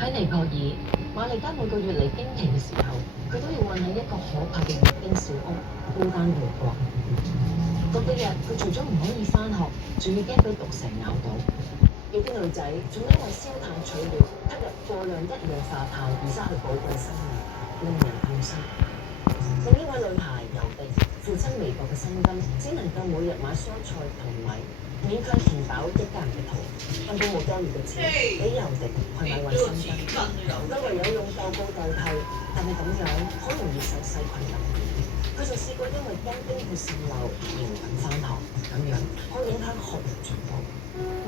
喺尼泊爾，瑪麗嘉每個月嚟經期嘅時候，佢都要困喺一個可怕嘅月經小屋，孤單度過。嗰幾日，佢除咗唔可以返學，仲要驚俾毒蛇咬到。有啲女仔仲因為燒炭取暖，吸入過量一氧化碳而失去寶貴生命，令人痛心。另一位女孩尤迪，父親微薄嘅薪金，只能夠每日買蔬菜同米，勉強填飽一家人嘅肚，根本冇多餘嘅錢俾尤迪去買衛生巾，佢唯有用豆腐代替，但係咁樣好容易受細菌感染。佢仲試過因為驚經血滲漏而唔肯返學，咁樣會影響學業進步。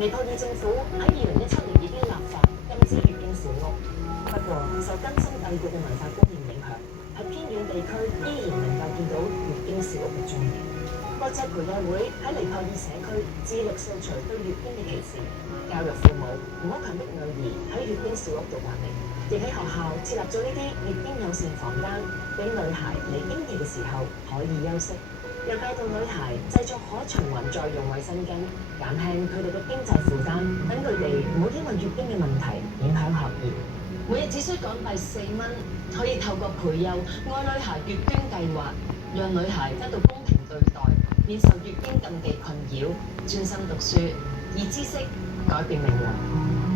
尼泊爾政府喺2017年已經立法禁止月經小屋，不過受根深蒂固嘅文化觀念影響，喺偏遠地區依然能夠見到月經小屋嘅蹤影。國際培幼會喺尼泊爾社區致力掃除對月經嘅歧視，教育父母唔好強迫女兒喺月經小屋度劃嚟，亦喺學校設立咗呢啲月經友善房間，俾女孩嚟經期嘅時候可以休息，又教導女孩製作可循環再用衛生巾，減輕佢哋嘅經濟負擔，等佢哋唔好因為月經嘅問題影響學業。每日只需港幣4蚊，可以透過培幼愛女孩月經計劃，讓女孩得到公平對待，免受月經禁忌困擾，專心讀書，以知識改變命運。